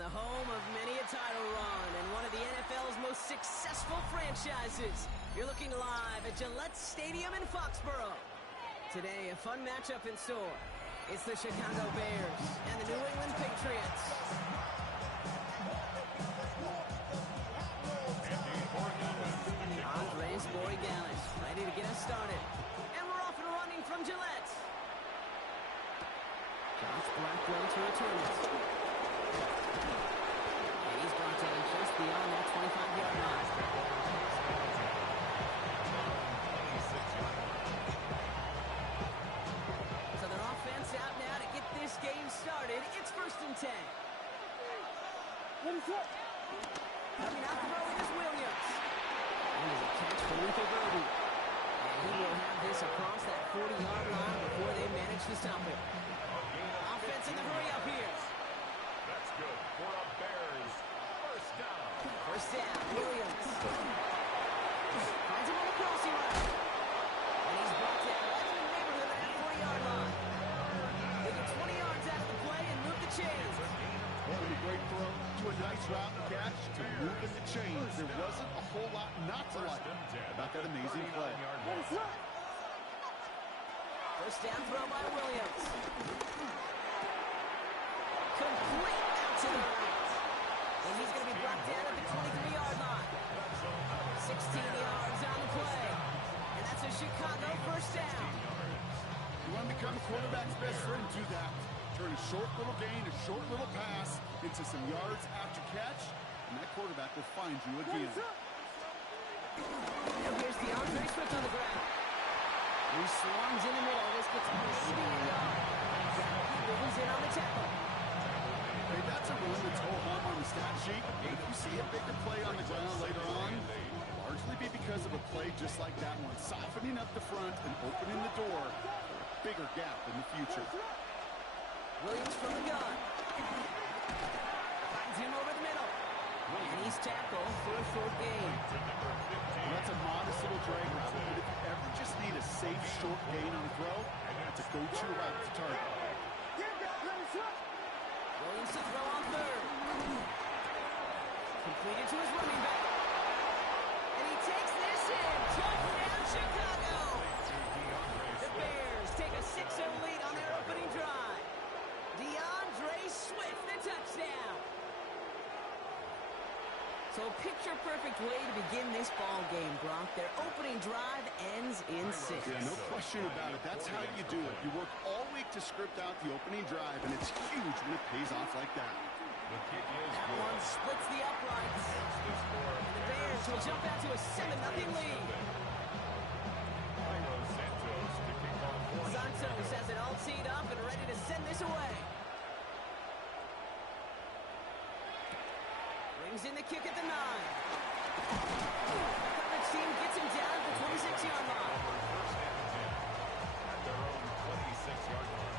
the home of many a title run and one of the NFL's most successful franchises. You're looking live at Gillette Stadium in Foxborough. Today, a fun matchup in store. It's the Chicago Bears and the New England Patriots. Andres Borregales ready to get us started. And we're off and running from Gillette. Josh Blackwell to return it. And he's brought down just beyond that 25-yard line. So their offense out now to get this game started. It's 1st and 10. Coming out throwing is Williams. And there's a catch for Luther Burden. And he will have this across that 40-yard line before they manage to stop it. Offense in the hurry up here. That's good for a Bears first down. First down, Williams. Finds him on the crossing route. And he's brought down right in the neighborhood of that 40-yard line. They get 20 yards out of the play and move the chains. What a great throw to a nice route and catch to move in the chains. There wasn't a whole lot not to like about that amazing play. First down throw by Williams. Complete out to the right. And he's going to be brought down at the 23-yard line. 16 yards on the play. And that's a Chicago first down. You want to become a quarterback's best friend, do that. Turn a short little gain, a short little pass into some yards after catch, and that quarterback will find you again. Now here's DeAndre Swift on the ground. He swarms in the middle. This gets him a speeding yard. He's in on the tackle. Hey, that's a run that's go home on the stat sheet. But if you see a bigger play on the ground later on, it'll largely be because of a play just like that one, softening up the front and opening the door for a bigger gap in the future. Williams from the gun. Finds him over the middle. And he's tackled for a short gain. Well, that's a modest little drag route, but if you ever just need a safe short gain on the throw, that's a go-to route to target. Williams to throw on third. Completed to his running back. And he takes this in. Touchdown, Chicago! The Bears take a 6-0 lead on their opening drive. DeAndre Swift, the touchdown. So a picture-perfect way to begin this ball game, Brock. Their opening drive ends in 6. Yeah, no question about it. That's how you do it. You work all week to script out the opening drive, and it's huge when it pays off like that. That one splits the uprights. And the Bears will jump out to a 7-0 lead. Santos has it all teed up and ready to send this away. Brings in the kick at the 9. Coverage team gets him down at the 26-yard line. At their own 26-yard line.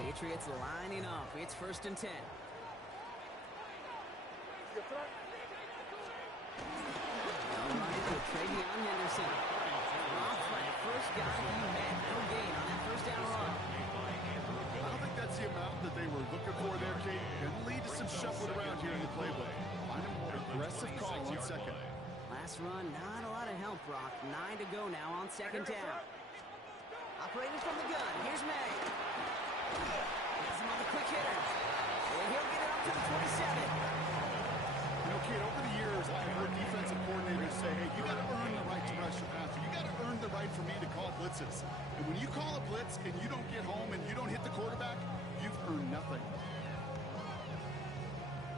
Patriots lining up. It's 1st and 10. Travion Henderson. Off for the first guy he had. No gain on that first down run. I don't think that's the amount that they were looking for there, Kate. Can lead to some shuffling around here in the playbook. Find a more aggressive call on second. Last run, not a lot of help, Brock. 9 to go now on 2nd down. Operated from the gun. Here's May. Has him on the quick hitter. And he'll get it up to the 27. You know, Kate, over the years, I've heard defensive coordinators say, hey, you got to earn the right to rush your passer. You got to earn the right for me to call blitzes. And when you call a blitz and you don't get home and you don't hit the quarterback, you've earned nothing.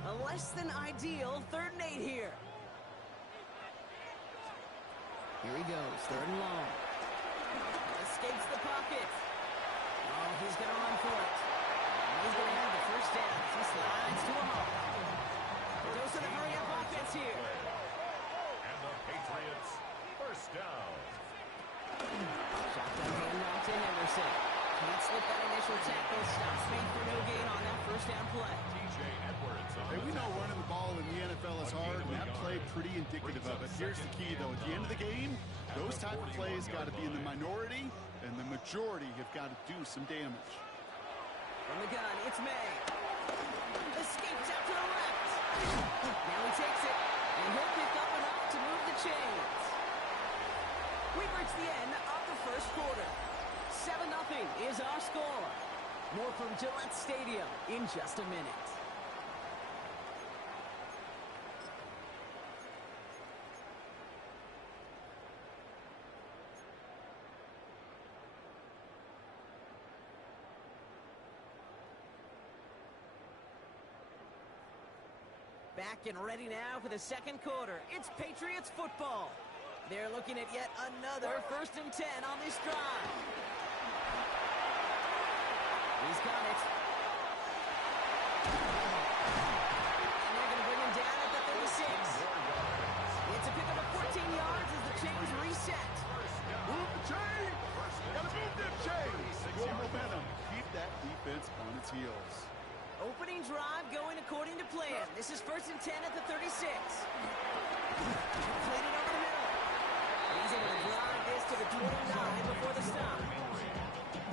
A less than ideal 3rd and 8 here. Here he goes, 3rd and long. Escapes the pocket. Oh, he's going to run for it. He's going to have the first down. He slides to a hole. Goes to the hurry-up offense here. And the Patriots first down. Shotgun handoff to Henderson. Can't slip that initial tackle. Stops me for no gain on that first down play. TJ Edwards. Hey, we know running the ball in the NFL is hard, and that play pretty indicative of it. Here's the key, though. At the end of the game, those type of plays got to be in the minority, and the majority have got to do some damage. From the gun, it's May. Escapes out to the left. Now he takes it, and he'll pick up enough to move the chains. We've reached the end of the first quarter. 7-0 is our score. More from Gillette Stadium in just a minute. Back and ready now for the second quarter. It's Patriots football. They're looking at yet another 1st and 10 on this drive. He's got it. And they're going to bring him down at the 36. It's a pickup of 14 yards as the chains reset. Move the chain! Gotta move them chains! Good momentum. Keep that defense on its heels. Opening drive going according to plan. This is 1st and 10 at the 36. Played it over the middle. He's able to drive this to the 29 before the stop.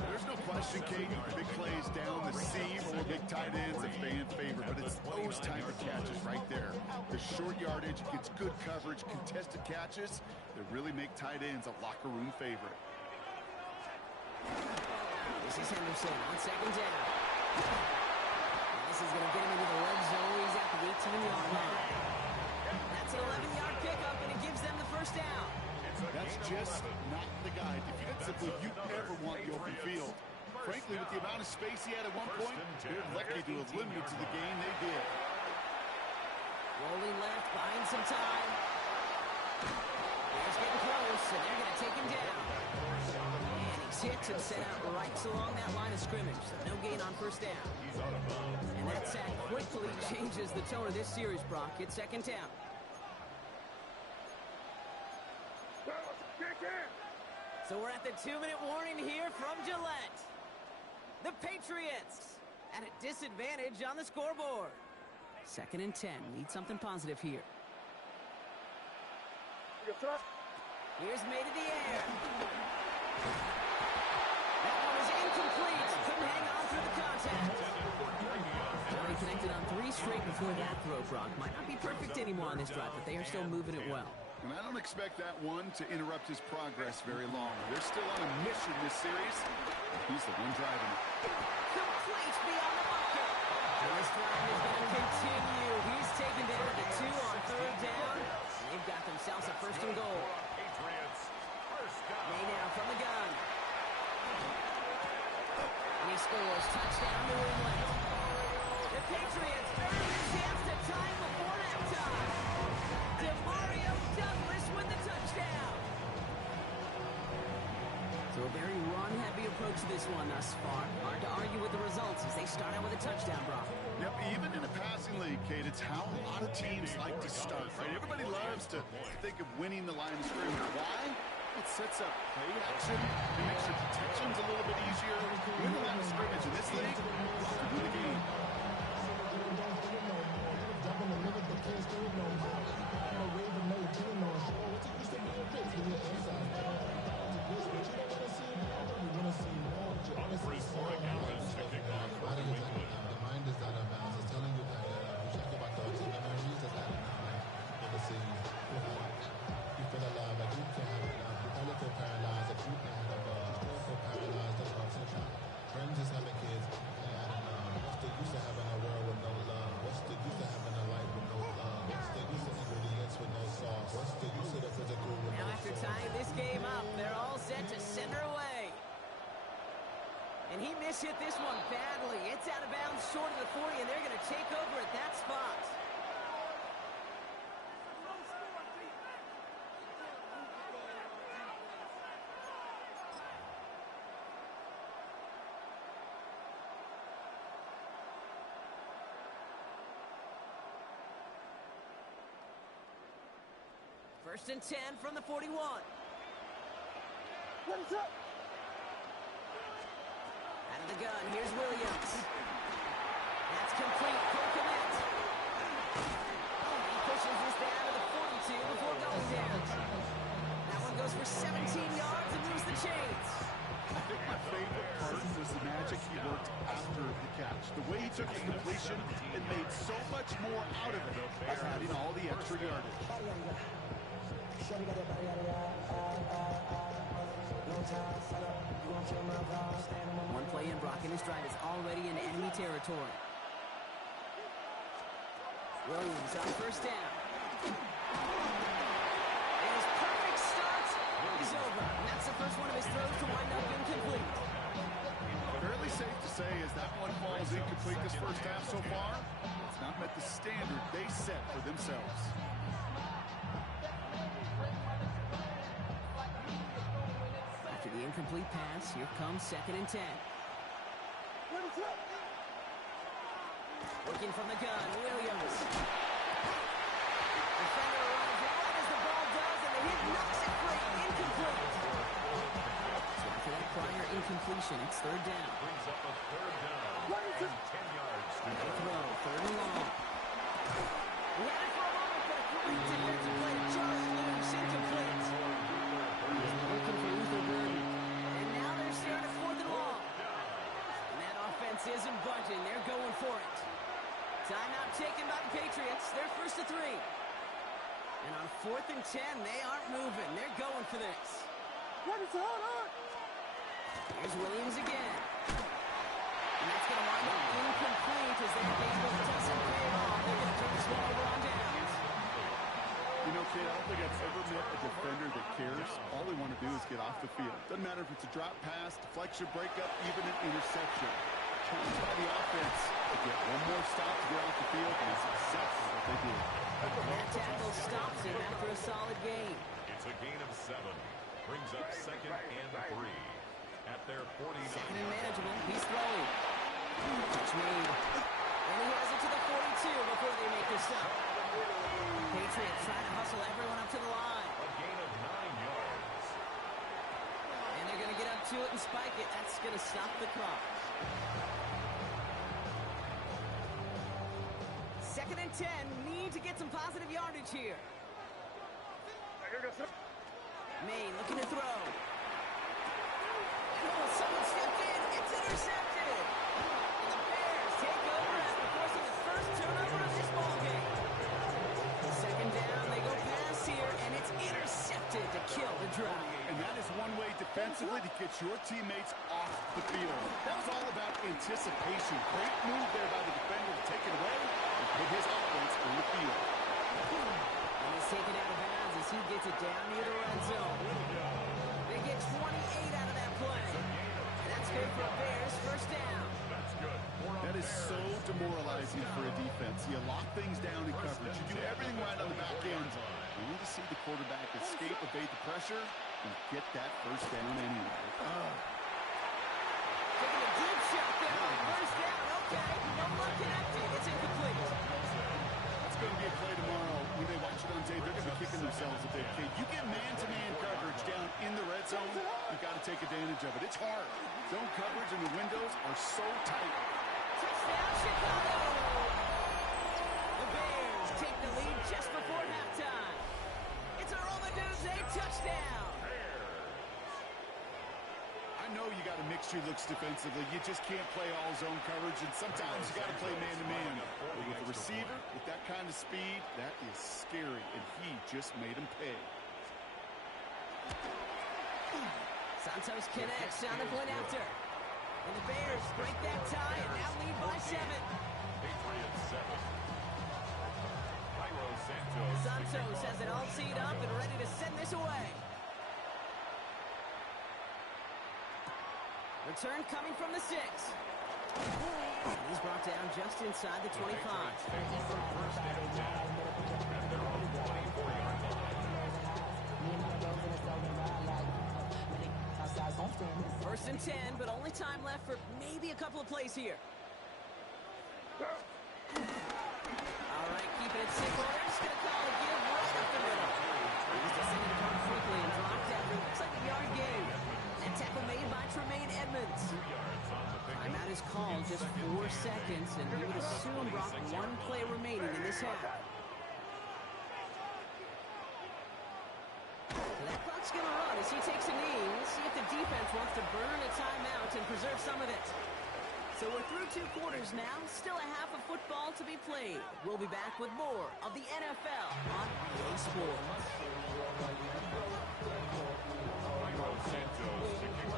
There's no question, Kate, big plays down the seam or big tight ends a fan favorite, but it's those type of catches right there. The short yardage gets good coverage, contested catches that really make tight ends a locker room favorite. This is Henderson on 2nd down. This is going to get him into the red zone. He's at the 18-yard line. That's an 11-yard pickup, and it gives them the 1st down. That's just not the guy defensively you ever want the open field. Frankly, with the amount of space he had at one point, they're lucky to have limited to the game they did. Rolling left, buying some time. He's getting close, and they're going to take him down. And he's hit and set out right along that line of scrimmage, so no gain on 1st down. And that sack quickly changes the tone of this series, Brock. It's 2nd down. So we're at the 2-minute warning here from Gillette. The Patriots at a disadvantage on the scoreboard. 2nd and 10. Need something positive here. Here's May to the air. That one is incomplete. Couldn't hang on through the contact. Well, he connected on 3 straight before that throw, Brock. Might not be perfect anymore on this drive, but they are still moving it well. And I don't expect that one to interrupt his progress very long. They're still on a mission this series. He's the one driving it. Complete beyond the marker. And this drive is going to continue. He's taken down to 2 on 3rd down. They've got themselves a 1st and goal. May now from the gun. And he scores. Touchdown New England. The Patriots earn a chance to tie before halftime. Demario Douglas with the touchdown. So a very run-heavy approach to this one thus far. Hard to argue with the results as they start out with a touchdown, Brock. Yep, even in a passing league, Kate, it's how a lot of teams like to start, right? Everybody loves to think of winning the line of scrimmage. Why? It sets up play action. It makes your protections a little bit easier. Win the line of scrimmage in this league, to win the game. Tying this game up, they're all set to send her away. And he mishit this one badly. It's out of bounds short of the 40, and they're going to take over at that spot. First and 10 from the 41. What is up? Out of the gun, here's Williams. That's complete. Commit. He pushes this down to the 42 before going down. That one goes for 17 yards and moves the chains. I think my favorite part was the magic he worked after the took a completion and made so much more out of it by adding all the extra yardage. One play in, Brock in his drive is already in enemy territory. Williams on first down. And his perfect start is over. And that's the first one of his throws to wind up incomplete. Fairly safe to say as that one falls incomplete this first half so far, it's not met the standard they set for themselves. After the incomplete pass, here comes 2nd and 10. Looking from the gun, Williams. Defender runs right as the ball does, and the hit knocks it free. Incomplete. So after that prior incompletion, it's 3rd down. Brings up a 3rd down and 10 yards to go. Throw, 3rd and long. We had it for a moment, but a great defensive play to charge loose, incomplete. Looking for Luther Burden. And now they're starting at 4th and long. And that offense isn't budging. They're going for it. Timeout taken by the Patriots. They're 1st and 3. And on 4th and 10, they aren't moving. They're going for this. Here's Williams again. And that's going to wind up incomplete as their game doesn't pay off. They're going to turn this one over on downs. You know, kid, I don't think I've ever met a defender that cares. All they want to do is get off the field. Doesn't matter if it's a drop pass, deflection, breakup, even an interception. Challenged by the offense to get one more stop to get off the field, and it's exactly what they did. That tackle stops him after a solid gain. It's a gain of 7. Brings up 2nd and 3. At their 49. 2nd and manageable. He's throwing. Touch made. And he has it to the 42 before they make the stop. Patriots trying to hustle everyone up to the line. A gain of 9 yards. And they're going to get up to it and spike it. That's going to stop the clock. 2nd and 10. Need to get some positive yardage here. Maine looking to throw. Oh, someone stepped in. It's intercepted. And the Bears take over after forcing the first turnover of this ballgame. 2nd down, they go pass here, and it's intercepted to kill the drive. And that is one way defensively to get your teammates off the field. That was all about anticipation. Great move there by the defender to take it away and put his offense on the field. And he's taken out of bounds as he gets it down near the red zone. They get 28 out of that play. And that's good for a Bears first down. That's good. That is so demoralizing for a defense. You lock things down in coverage. You do everything right on the back end. You need to see the quarterback escape, evade the pressure, and get that first down anyway. Taking a deep shot there on first down. Okay, no one connected. It's incomplete. It's going to be a play tomorrow. When they watch it on tape, they're going to be kicking themselves a bit. Okay, you get man-to-man coverage down in the red zone, you got to take advantage of it. It's hard. Zone coverage and the windows are so tight. Touchdown, Chicago! The Bears take the lead just before halftime. It's a Romaduzzi touchdown. I know you got to mix your looks defensively. You just can't play all zone coverage, and sometimes you got to play man-to-man. But with a receiver with that kind of speed, that is scary, and he just made him pay. Santos connects on the point after. And the Bears break that tie and now lead by 7. Patriots 7. Cairo Santos has it all teed up and ready to send this away. Return coming from the 6. And he's brought down just inside the 25. First and 10, but only time left for maybe a couple of plays here. All right, keeping it simple. They're just going to call a give right up the middle. He's descended upon quickly and dropped after looks like a yard gain. That tackle made by Tremaine Edmonds. Timeout is called, just 4 seconds, and we would assume Brock 1 play remaining in this half. That clock's going to run as he takes a knee. We'll see if the defense wants to burn a timeout and preserve some of it. So we're through 2 quarters now, still a half of football to be played. We'll be back with more of the NFL on EA Sports.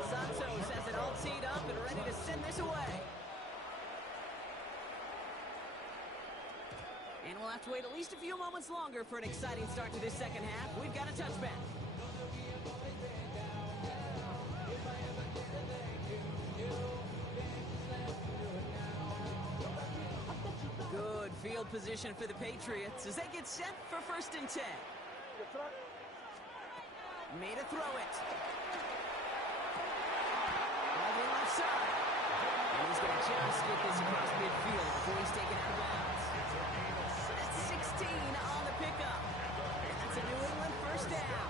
Santos has it all teed up and ready to send this away. And we'll have to wait at least a few moments longer for an exciting start to this second half. We've got a touchback. Good field position for the Patriots as they get set for 1st and 10. Made a throw it. All the left side. And he's going to just get this across midfield before he's taken out of bounds. That's 16 on the pickup. And that's a New England 1st down.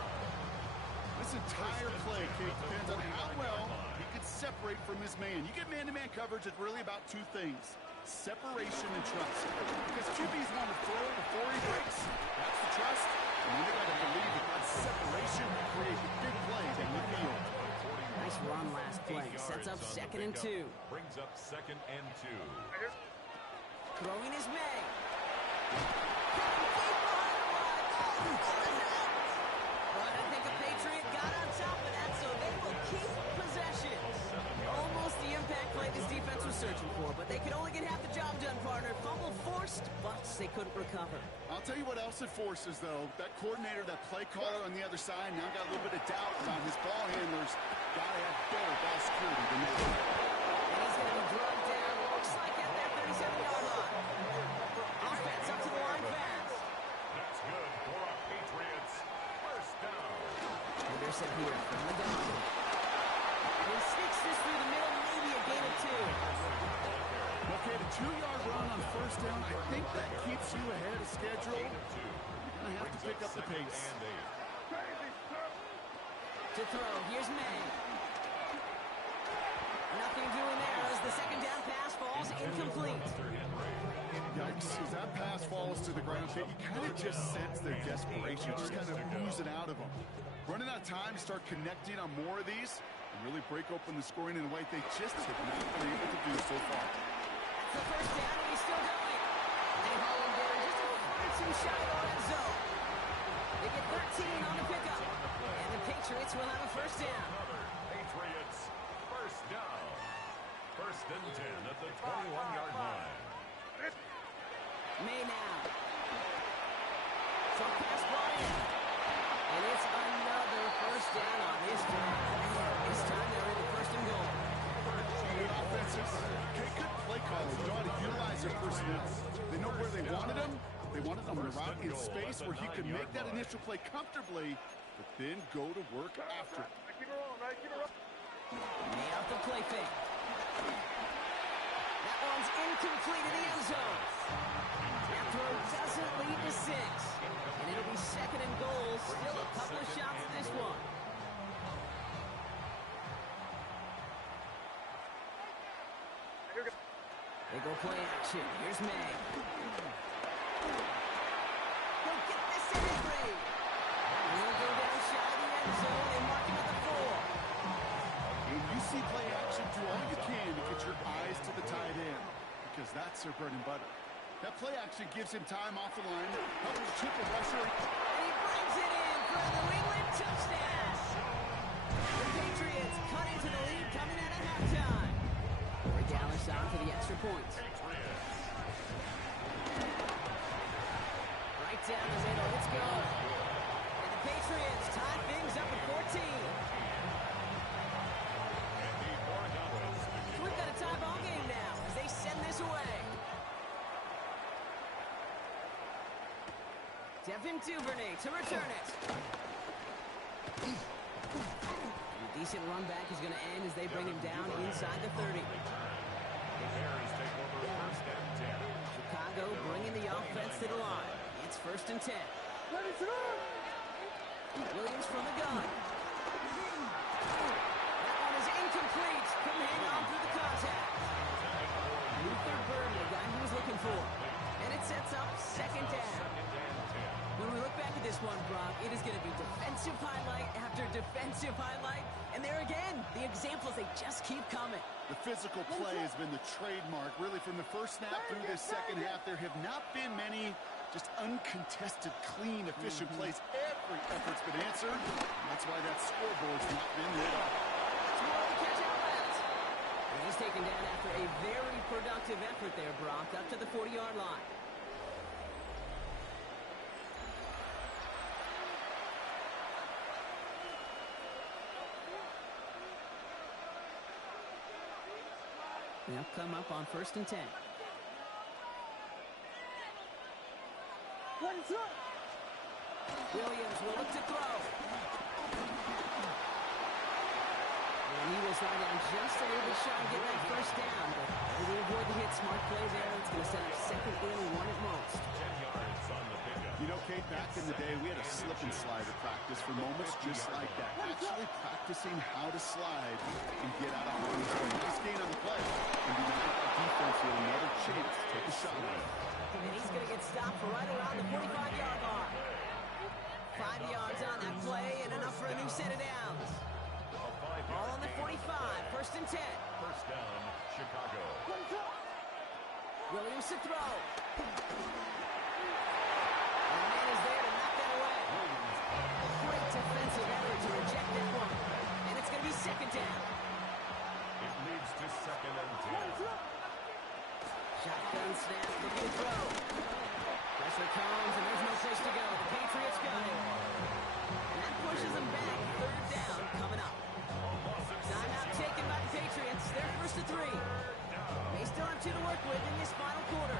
This entire play, Kate, depends on how well he could separate from his man. You get man-to-man coverage, it's really about 2 things. Separation and trust. Because QBs want to throw before he breaks. That's the trust. And then they got to believe that that separation will create a big play down the field. Nice run last play. Sets up 2nd and 2. Brings up 2nd and 2. Throwing is May. But I think a Patriot got on top of that, so they will keep possession. Almost the impact play this defense was searching for, but they could only get half the job done, partner. Fumble forced, but they couldn't recover. I'll tell you what else it forces, though. That coordinator, that play caller on the other side, now got a little bit of doubt about his ball handlers. Got to have better ball security than that. And he's going to be drugged down, looks like at that 37-yard line. Offense up to the line fast. That's good for our Patriots. 1st down. And they're set here from the gun. He sneaks this through the middle, maybe a gain of 2. Okay, the 2-yard run on 1st down, I think that keeps you ahead of schedule. You're going to have to pick up the pace. To throw, here's May. Nothing doing there as the 2nd down pass falls incomplete. Yikes, as that pass falls to the ground, you kind of just sense their desperation, just kind of oozing out of them. Running out of time to start connecting on more of these and really break open the scoring in a way they just have not been able to do so far. That's the 1st down, and he's still going. They haul him down just a foot or 2 shy of the red zone. They get 13 on the pickup, and the Patriots will have a 1st down. Patriots 1st down. 1st and 10 at the 21-yard line. May now. Short pass ball in. And it's another 1st down on this drive. This time they're in the 1st and goal. Good offenses. Okay, good play callers. They know how to utilize their personnel. They know where they wanted them. They wanted them in a route in space where he could make that initial play comfortably, but then go to work after. May out the play fake. That one's incomplete in the end zone. That throw doesn't lead to 6. And it'll be 2nd and goal. Still a couple of shots at this one. They go play action. Here's May. He'll get this in at 3. And he'll go down shy of the end zone. They mark him at the 4. And you see play action, do all you can to get your eyes to the tight end, because that's their bread and butter. That play action gives him time off the line, helps chip a rusher. And he brings it in for a New England touchdown. The Patriots cut into the lead coming out of halftime. Corey Dallas on for the extra point. Right down the middle, it's good. And the Patriots tie things up at 14. We've got a tie ball game now as they send this away. Devin Duvernay to return it. A decent run back is going to end as they bring him down inside the 30. The Bears take over 1st and 10. Chicago bringing the offense to the line. It's 1st and 10. Williams from the gun. That one is incomplete. Couldn't hang on through the contact. Luther Burden, the guy he was looking for. And it sets up 2nd down. When we look back at this one, Brock, it is going to be defensive highlight after defensive highlight, and And there again, the examples, they just keep coming. The physical play has been the trademark. Really, from the first snap through this second half, there have not been many just uncontested, clean, efficient plays. Every effort's been answered. That's why that scoreboard's not been lit up. It's more of a catch out left. And he's taken down after a very productive effort there, Brock, up to the 40-yard line. They'll come up on 1st and 10. Williams will look to throw. And he will slide down just a little bit shy and get that first down. But they will avoid the hit. Smart play there. It's going to set up 2nd and 1 at most. 10 yards on the pickup. You know, Kate, back in the day, we had a slip and slide at practice for moments just like that. Actually practicing how to slide and get out of harm's way. Nice gain on the play. And do not let our defense with another chance to take a shot. And he's going to get stopped right around the 45-yard mark. 5 yards on that play and enough for a new set of downs. Ball on the 45, 1st and 10. First down, Chicago. Williams to throw. And the man is there to knock that away. Great defensive effort to reject that one. And it's going to be 2nd down. It leads to 2nd and 10. Shotgun snap, looking to throw. Pressure comes, and there's no place to go. The Patriots got it. And that pushes them back. 3rd down coming up. Timeout taken by the Patriots. They're 1st and 3. They still have 2 to work with in this final quarter.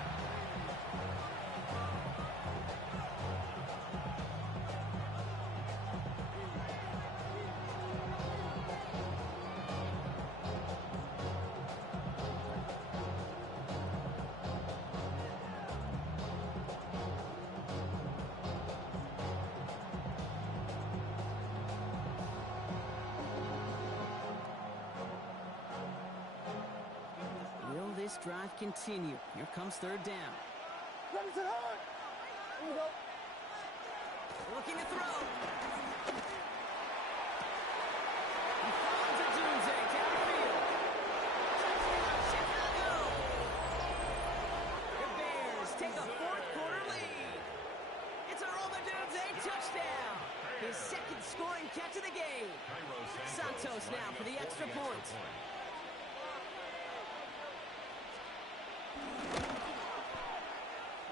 Will this drive continue? Here comes 3rd down. Looking to throw. He finds a Dunze downfield. Touchdown, Chicago! The Bears take a 4th quarter lead. It's a Roma Dunze touchdown. His 2nd scoring catch of the game. Santos now for the extra point.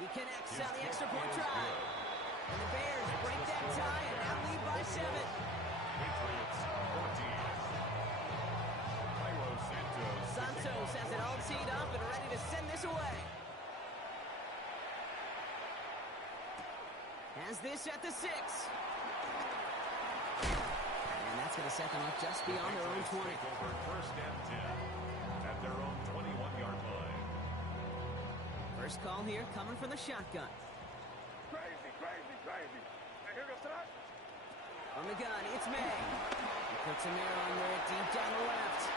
He connects on the extra point try. And the Bears break that tie and now lead by 7. Patriots 14. Cairo Santos. Santos has it all teed up and ready to send this away. Has this at the 6. And that's going to set them up just beyond their own 20. Over 1st and 10 at their own 21-yard line. First call here coming from the shotgun. Crazy. And here goes From the gun, it's May. He puts him there on there deep down the left.